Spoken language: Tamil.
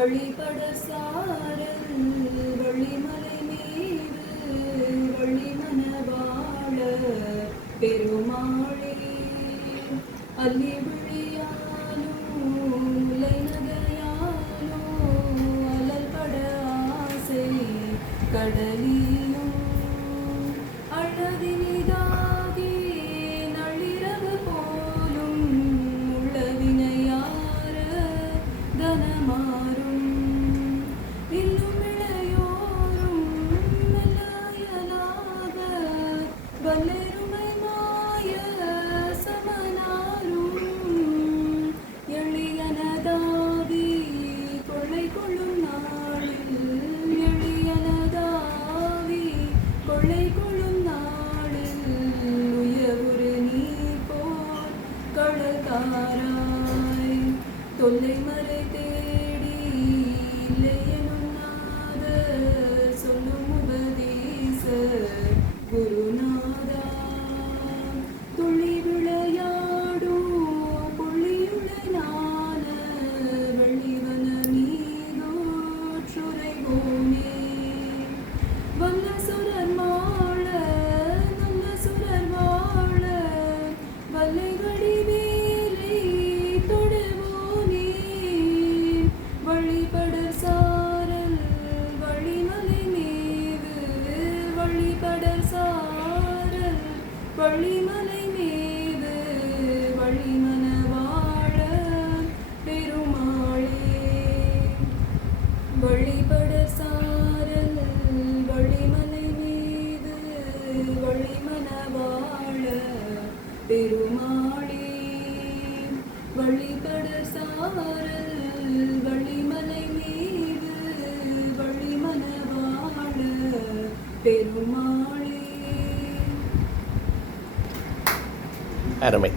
வழிபட சாரல் வழிமலை மீது வழிமனவாழ பெருமாளே அல்லி விழியானோ முலை நகையானோ அலல்பட ஆசை கடலியோ அழவினிதாகி நள்ளிரவு போலும் உள்ளவினையார தனமாறும் இன்னும் இளையோரும் மெல்லாயலாக வல்லெருமை மாய சமனாரும் எளியனதாவி கொள்ளை கொள்ளும் நாளில் எளியனதாவி கொள்ளை கொள்ளும் நாளில் உயவுரு நீ போல் கடல்காராய் தொல்லை மறை தேடி இல்லையெனும் நாத சொல்லும் உபதேச குருநாதா துள்ளி விளையாடும் புள்ளியுள்ள ஞான வெள்ளிவன மீதோற்றுரைவோனே வல்ல சுரர் மாள நல்ல சுரர் வாழ வல்லை வடிவேலை தொடுவோனே வழிபட சாரல் வழிமலை மேவு வழிபட சாரல் வழிமலை மேவு வழிமன வாழ பெருமாளே வழிபட சாரல் வழிமலை மீது வழிமன வாழ பெருமாளே வழிபட சாரல் வழிமலை மீது வழிமன வாழ பெருமாளே. அருமை.